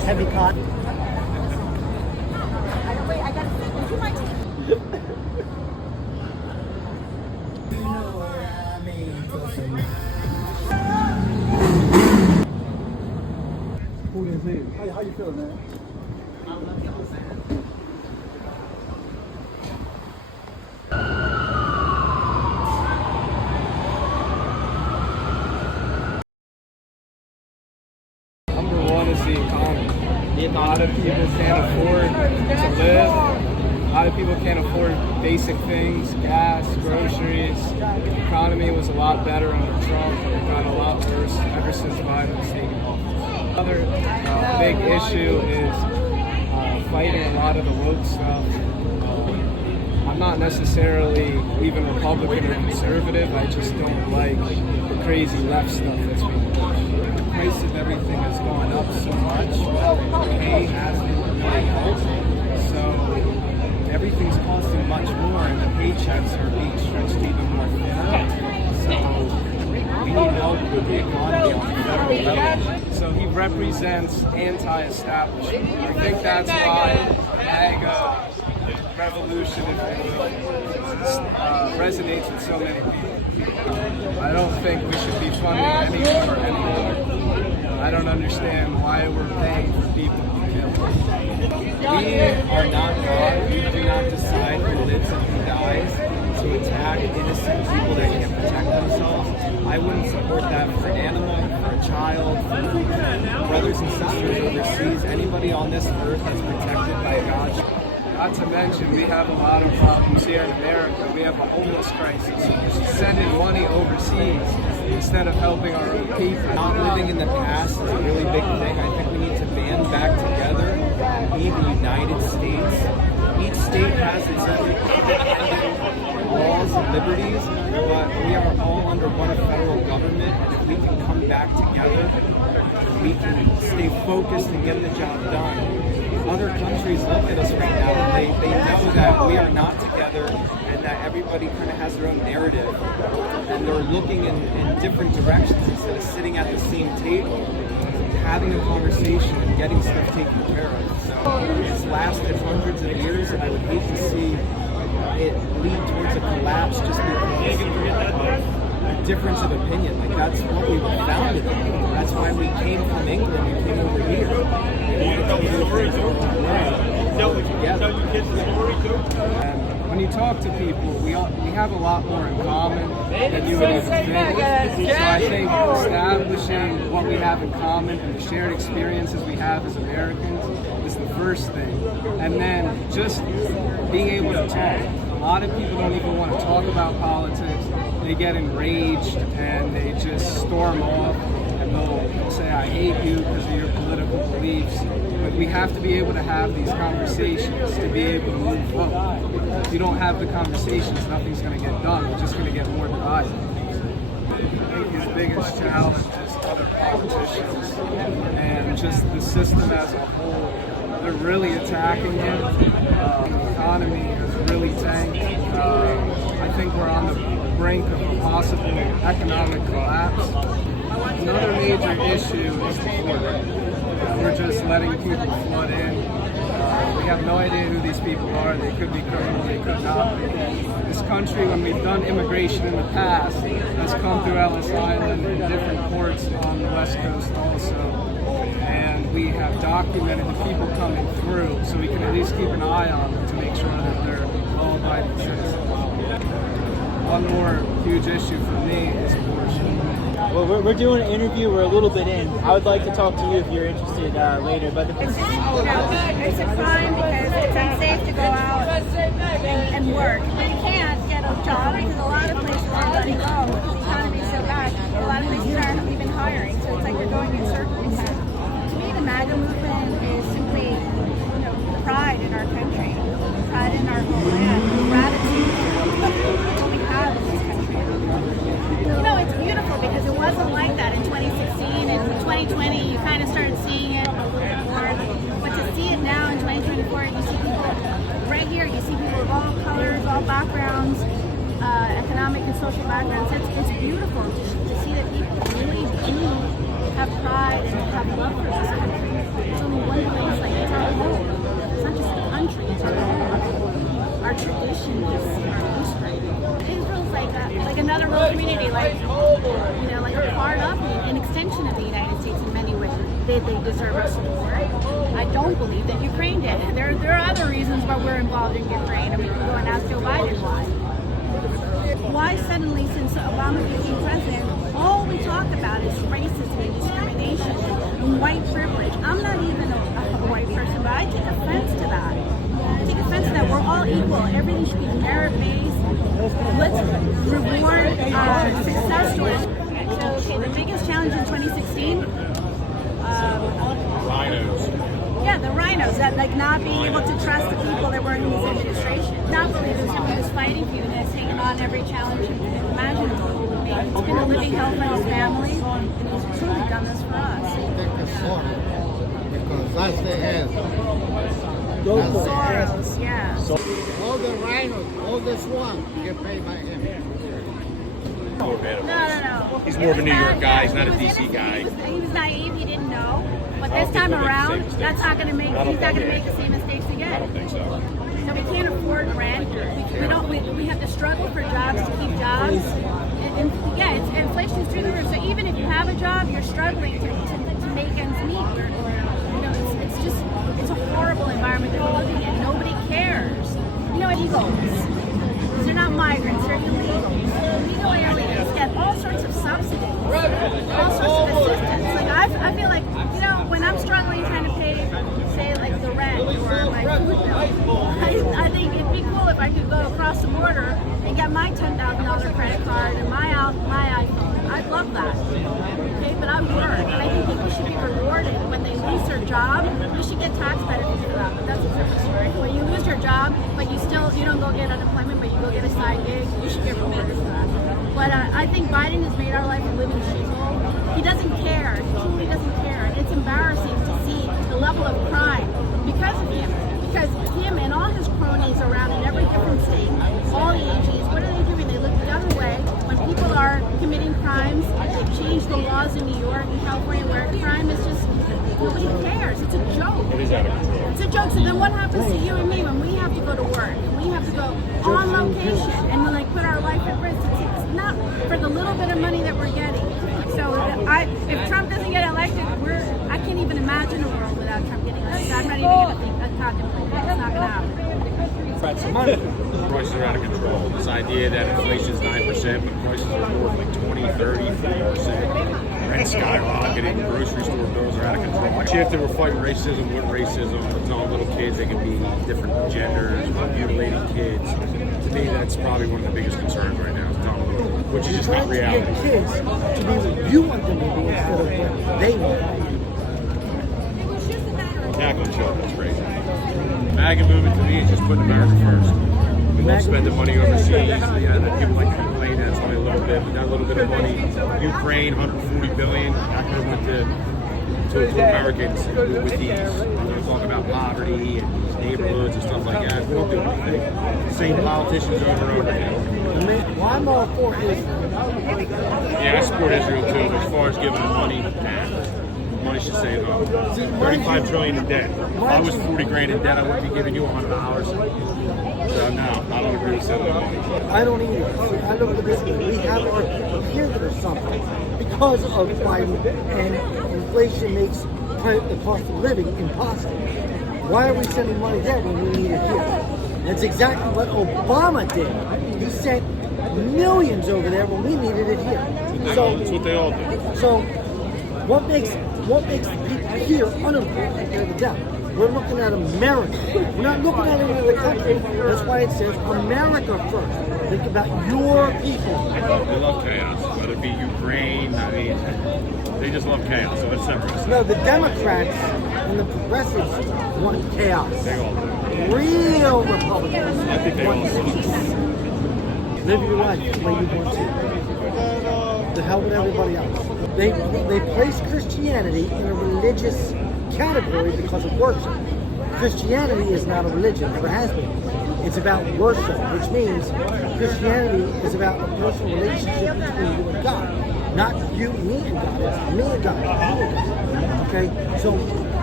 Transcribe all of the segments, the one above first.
heavy cotton. Wait, I gotta think. Would you mind taking? How you feeling, man? Number one is the economy. A lot of people can't afford to live. A lot of people can't afford basic things, gas, groceries. The economy was a lot better under Trump. It got a lot worse ever since Biden's taken office. Another big issue is fighting a lot of the woke stuff. I'm not necessarily even Republican or conservative. I just don't like the crazy left stuff that's being pushed. The price of everything has gone up so much. Pay hasn't really helped. So everything's costing much more, and the paychecks are being stretched even more thinner. So we need help with the economy on the federal level. So he represents anti-establishment. I think that's why MAGA revolution, if you will, resonates with so many people. I don't think we should be funding any war anymore. I don't understand why we're paying for people to be killed. We are not God. We do not decide who lives and who dies to attack innocent people that can't protect themselves. I wouldn't support that for an animal, for a child, for brothers and sisters overseas, anybody on this earth that's protected by God. Not to mention, we have a lot of problems here in America. We have a homeless crisis. We're sending money overseas instead of helping our own people. Not living in the past is a really big thing. I think we need to band back together, be the United States. Each state has its own independent laws and liberties, but we are all under one federal government, and if we can come back together, we can stay focused and get the job done. Other countries look at us right now and they know that we are not together and that everybody kind of has their own narrative, and they're looking in different directions instead of sitting at the same table, having a conversation and getting stuff taken care of. So it's lasted hundreds of years, and I would hate to see it lead towards a collapse just because of a difference of opinion. Like, that's what we were founded on. That's why we came from England and came over here. We wanted to do things our own way, together. And when you talk to people, we have a lot more in common than you would even think. So I think establishing what we have in common and the shared experiences we have as Americans is the first thing. And then just being able to talk. A lot of people don't even want to talk about politics. They get enraged and they just storm off, and they'll say, I hate you because of your political beliefs. But we have to be able to have these conversations to be able to move forward. If you don't have the conversations, nothing's going to get done. We're just going to get more divided. I think his biggest challenge is other politicians and just the system as a whole. They're really attacking him. The economy has really tanked. I think we're on the brink of a possible economic collapse. Another major issue is the border. We're just letting people flood in. We have no idea who these people are. They could be criminal, they could not be. This country, when we've done immigration in the past, has come through Ellis Island and different ports on the West Coast also. And we have documented the people coming through, so we can at least keep an eye on them to make sure that they're law-abiding citizens. One more huge issue for me is abortion. Well, we're doing an interview. We're a little bit in. I would like to talk to you if you're interested later. But It's a crime because it's unsafe to go out and work. You can't get a job because a lot of places are letting go. The economy is so bad. A lot of places aren't even hiring. So it's like they're going in circles. To me, the MAGA movement is simply, pride in our country, pride in our homeland, gratitude for what we have in this country. It's beautiful because it wasn't like that in 2016 and 2020. You kind of started seeing it a little bit more, but to see it now in 2024, you see people right here. You see people of all colors, all backgrounds, economic and social backgrounds. It's beautiful to see that people really do have pride and have love for this country. It's only one place, like it's our home. It's not just a country, it's our home. Our traditions, our history. Israel's like another rural community, like like a part of an extension of the United States in many ways. They deserve our support. I don't believe that Ukraine did. There are other reasons why we're involved in Ukraine, and we can go and ask Joe Biden why. Why suddenly, since Obama became president, all we talk about is racism and discrimination and white privilege? I'm not even a white person, but I take offense to that. I take offense to that. We're all equal. Everything should be merit-based. Let's reward success stories. So, the biggest challenge in 2016? Rhinos. Yeah, the rhinos, that not being able to trust the people that were in his administration. Not believing someone who's fighting for you and is taking on every challenge imaginable. I mean, he's been a living hell for his family, and he's truly done this for us. Because that's the end. Soros, yeah. All the rhinos, all the swamp get paid by him. No. He's more of a New York guy. He's not a He was DC guy. He was naive. He didn't know. But this time around, that's not going to make. He's not going to make the same mistakes again. I don't think so. So we can't afford rent. We have to struggle for jobs to keep jobs. And yeah, inflation's through the roof. So even if you have a job, you're struggling to make ends meet. It's a horrible environment that we're living in. Nobody cares. Illegals. They're not migrants. They're illegals. Illegal aliens get all sorts of subsidies, all sorts of assistance. Like I feel like when I'm struggling trying to pay, say like the rent or my food bill, I think it'd be cool if I could go across the border and get my $10,000 credit card and my iPhone. I'd love that. Okay, but I work, and I think people should be rewarded when they lose their job. We should get tax benefits for that. But that's a different story. When you lose your job, but you don't go get unemployment, but you go get a side gig, you should get rewarded for that. But I think Biden has made our life a living shithole. He doesn't care. He truly doesn't care. And it's embarrassing to see the level of crime because of him. Because him and all his cronies around in every different state, all the AGs, what are they doing? They look the other way when people are committing crimes. They've changed the laws in New York and California where crime is just, nobody cares. It's a joke. It is out of control. It's a joke. So then what happens to you and me when we have to go to work and we have to go on location and we put our life at risk? It's not for the little bit of money that we're getting. So if Trump doesn't get elected, I can't even imagine a world without Trump getting elected. I'm not even going to contemplate it. It's not going to happen. Prices are out of control. This idea that inflation is 9%, but prices are more like 20, 30, 40%. Rent skyrocketing, grocery store bills are out of control. Actually, if they were fighting racism with racism, telling little kids they can be different genders, mutilating kids, to me that's probably one of the biggest concerns right now, which is just not reality. Get kids to be what you want them to be instead of what they want. Tackling children is crazy. MAGA movement to me is just putting America first. We love spending money overseas. Yeah, that people like to complain that's only a little bit, but that little bit of money, Ukraine, 140 billion, that could have went to Americans with these. We're talking about poverty and these neighborhoods and stuff like that. We don't do anything. Same politicians over and over again. Well, I'm all for Israel. Yeah, I support Israel too, but as far as giving them money, money should stay at home. 35 trillion in debt. If I was 40 grand in debt, I wouldn't be giving you $100. So no, I don't agree with sending money. I don't either. See, I look at this. We have our people here that are suffering because of Biden, and inflation makes the cost of living impossible. Why are we sending money there when we need it here? That's exactly what Obama did. He sent millions over there when we needed it here. So That's what they all do. So what makes the people here unemployed compared to them? We're looking at America. We're not looking at any other country. That's why it says America first. Think about your people. They love chaos, whether it be Ukraine. I mean, they just love chaos. So it's separate. No, the Democrats and the progressives want chaos. They all do. Real Republicans I think they all want do. peace. Live your life the way you want to. The hell with everybody else. They place Christianity in a religious category because of worship. Christianity is not a religion, never has been. It's about worship, which means Christianity is about a personal relationship between you and God. Not you, me and God. It's me and God. You and God. Okay? So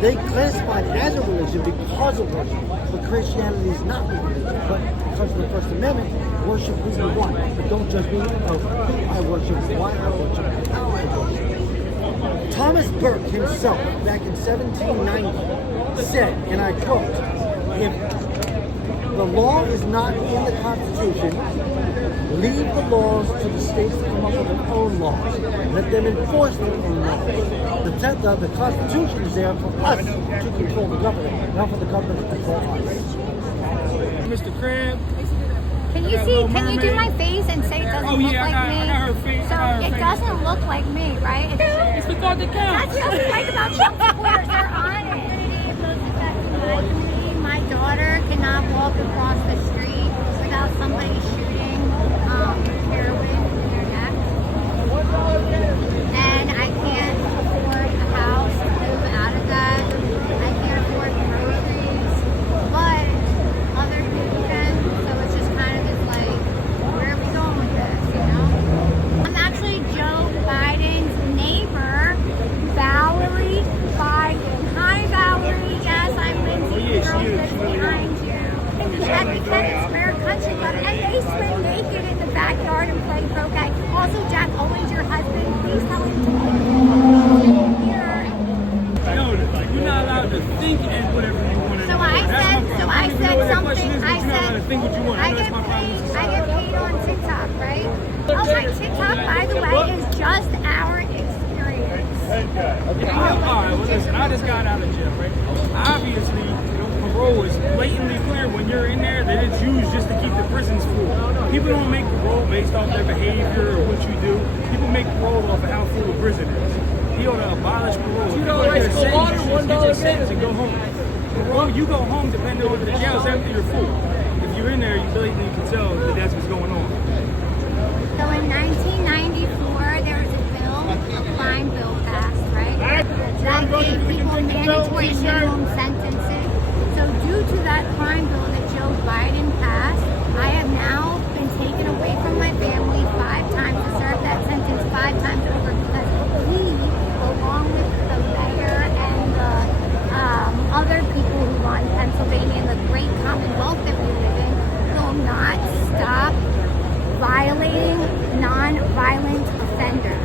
they classify it as a religion because of worship. But Christianity is not a religion. But because of the First Amendment, worship who you want. But don't judge me of who I worship, why I worship, how I worship. Thomas Burke himself, back in 1790, said, and I quote, if the law is not in the Constitution, leave the laws to the states to come up with their own laws. Let them enforce their own laws. The Constitution is there for us to control the government, not for the government to control us. Mr. Crab. Can you see? Can you do my face and say it doesn't look like me? I got her face. So it doesn't look like me, right? It's the thought that counts. That's what I like about child supporters. They're honest. It doesn't affect me. My daughter cannot walk across the street without somebody shooting heroin in their neck. And I can't afford a house to move out of that. I can't afford groceries. But other people can. So it's just kind of just like, where are we going with this, you know? I'm actually Joe Biden's neighbor, Valerie Biden. Hi, Valerie. Yes, I'm Lindsay. Girl that's behind you. At the Kennett Square Country Club, and they swim naked in the backyard and play croquet. Also, Jack Owens, your husband, please tell him to here. No, you're not allowed to think and whatever you want to do. I said something. I said, think what you want. I get paid on TikTok, right? Oh, my TikTok, by the way, is just our experience. Alright, well listen, I just got out of jail, right? Obviously, parole is blatantly clear when you're in there that it's used just to keep the prisons full. People don't make parole based off their behavior or what you do. People make parole off of how full the prison is. He ought to abolish parole. You know, get your sentence and go home. Well, you go home depending on if the jail's empty or full. If you're in there, you blatantly can tell that that's what's going on. So in 1994, there was a bill, a crime bill passed, right? That gave people mandatory minimum sentences. So due to that crime bill that Joe Biden passed, I have now been taken away from my family 5 times to serve that sentence 5 times over because he, along with the mayor and the other people who run Pennsylvania and the great commonwealth that we live in, will not stop violating non-violent offenders.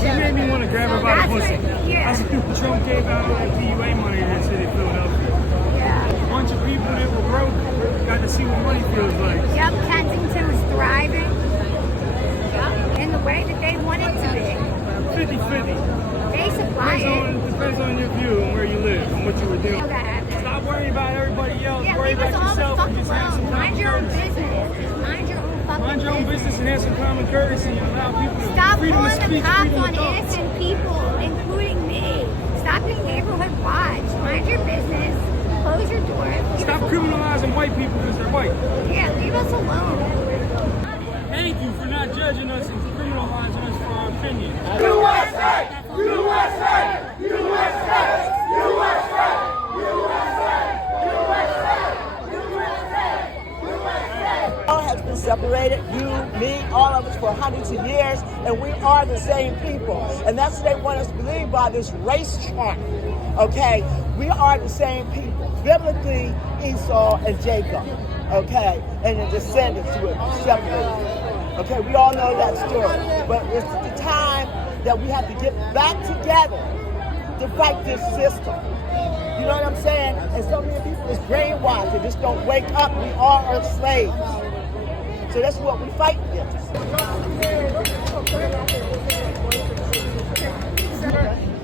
She made me want to grab her by the pussy. Yeah. That's what Trump gave out all that PUA money in the city of Philadelphia. Yeah. A bunch of people that were broke got to see what money feels like. Yep, Kensington was thriving in the way that they want it to be. 50-50. They supply it. Depends on your view and where you live and what you were doing. Okay. Stop worrying about everybody else. Yeah, Worry leave us about all the yourself fuck and just have some alone. Mind your own common business. courtesy. Just mind your own fucking Mind your own business and have some common courtesy and allow people to Stop freedom of pulling the speech, cops freedom on of thought. innocent people, including me. Stop being neighborhood watch. Mind your business. Close your door. Leave Stop us alone. criminalizing white people because they're white. Yeah, leave us alone. Thank you for not judging us and criminalizing us for our opinion. USA! USA! USA! USA! All has been separated, you, me, all of us for hundreds of years, and we are the same people. And that's what they want us to believe by this race chart. Okay? We are the same people. Biblically, Esau and Jacob. Okay? And the descendants were separated. Okay? We all know that story. But it's the time that we have to get back together to fight this system. You know what I'm saying? And so many people is brainwashed. They just don't wake up. We are our slaves. So that's what we fight against.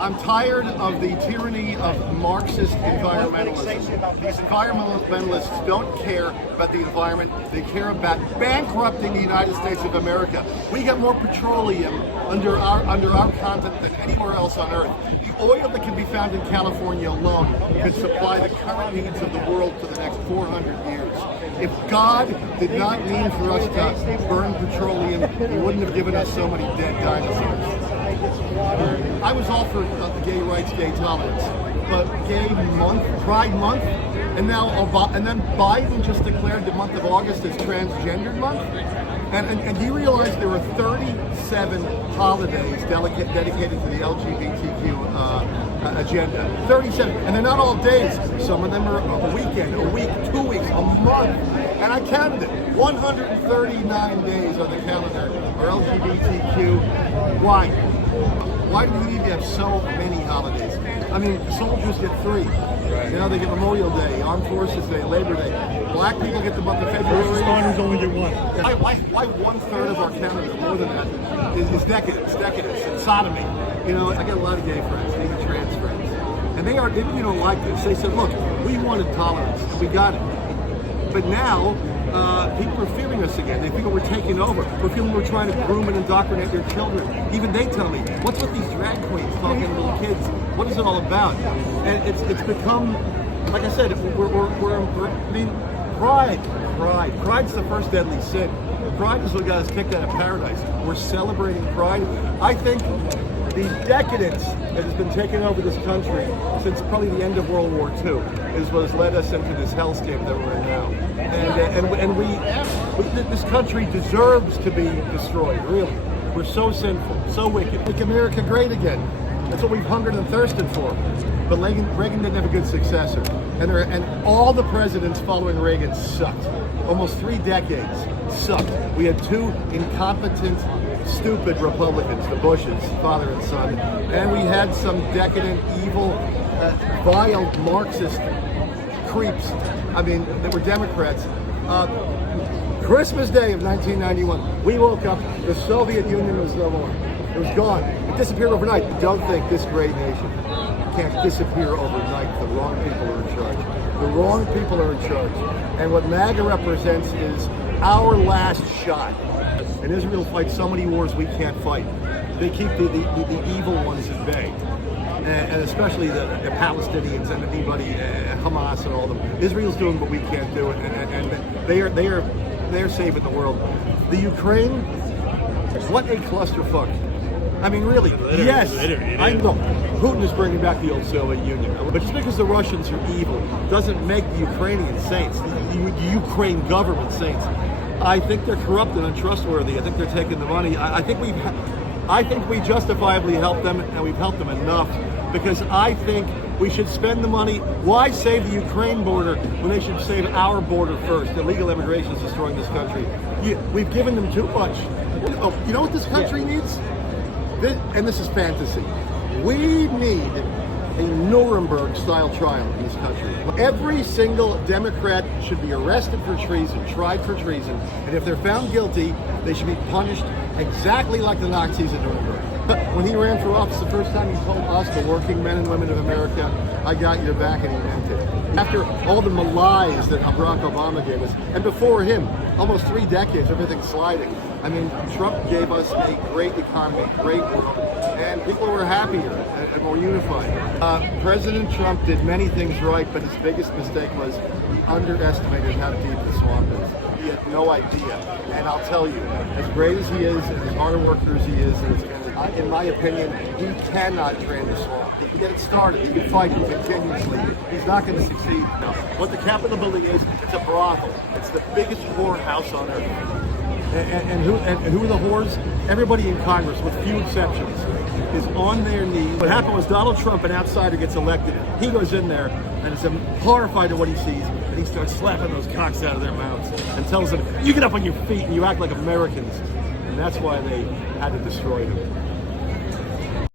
I'm tired of the tyranny of Marxist environmentalism. These environmentalists don't care about the environment. They care about bankrupting the United States of America. We get more petroleum under our continent than anywhere else on Earth. The oil that can be found in California alone could supply the current needs of the world for the next 400 years. If God did not mean for us to burn petroleum, He wouldn't have given us so many dead dinosaurs. I was all for gay rights, gay tolerance, but gay month, Pride Month, and then Biden just declared the month of August as Transgender Month, and he realized there were 30 37 holidays dedicated to the LGBTQ agenda. 37, and they're not all days. Some of them are a weekend, a week, 2 weeks, a month. And I counted it. 139 days on the calendar are LGBTQ. Why? Why do we need to have so many holidays? I mean, soldiers get 3. You know, they get Memorial Day, Armed Forces Day, Labor Day. Black people get the month of February. Responders only get 1. Why 1/3 of our calendar, more than that, is decadence, and sodomy? You know, I get a lot of gay friends, even trans friends. And they really don't like this. They said, look, we wanted tolerance, and we got it. But now, people are fearing us again. They feel we're taking over. We're feeling we're trying to groom and indoctrinate their children. Even they tell me, what's with these drag queens talking to little kids? What is it all about? And it's become, like I said, Pride's the first deadly sin. Pride is what got us kicked out of paradise. We're celebrating Pride. I think the decadence that has been taking over this country since probably the end of World War II is what has led us into this hellscape that we're in now. And this country deserves to be destroyed, really. We're so sinful, so wicked. Make America great again. That's what we've hungered and thirsted for. But Reagan didn't have a good successor. And all the presidents following Reagan sucked. Almost 3 decades sucked. We had 2 incompetent, stupid Republicans, the Bushes, father and son. And we had some decadent, evil, vile Marxist creeps. I mean, that were Democrats. Christmas Day of 1991, we woke up, the Soviet Union was no more. It was gone. It disappeared overnight. Don't think this great nation can't disappear overnight. The wrong people are in charge. The wrong people are in charge. And what MAGA represents is our last shot. And Israel fights so many wars we can't fight. They keep the evil ones at bay. And especially the Palestinians and anybody, Hamas and all of them. Israel's doing what we can't do, and they are saving the world. The Ukraine, what a clusterfuck. I mean, really, yes, I know Putin is bringing back the old Soviet Union. But just because the Russians are evil doesn't make the Ukrainian saints, the Ukraine government saints. I think they're corrupt and untrustworthy. I think they're taking the money. I think we justifiably helped them, and we've helped them enough, because I think we should spend the money. Why save the Ukraine border when they should save our border first? Illegal immigration is destroying this country. We've given them too much. You know what this country needs? And this is fantasy. We need a Nuremberg-style trial in this country. Every single Democrat should be arrested for treason, tried for treason, and if they're found guilty, they should be punished exactly like the Nazis in Nuremberg. When he ran for office the first time, he told us, the working men and women of America, I got your back, and he meant it. After all the lies that Barack Obama gave us, and before him, almost 3 decades, everything sliding. I mean, Trump gave us a great economy, great world, and people were happier and more unified. President Trump did many things right, but his biggest mistake was he underestimated how deep the swamp is. He had no idea. And I'll tell you, as great as he is, and as hard a worker as he is, in my opinion, he cannot drain the swamp. He can get it started. He can fight it continuously. He's not going to succeed. What the Capitol building is, it's a brothel. It's the biggest whorehouse on earth. And who are the whores? Everybody in Congress, with few exceptions, is on their knees. What happened was Donald Trump, an outsider, gets elected. He goes in there and is horrified at what he sees, and he starts slapping those cocks out of their mouths and tells them, you get up on your feet and you act like Americans. And that's why they had to destroy him.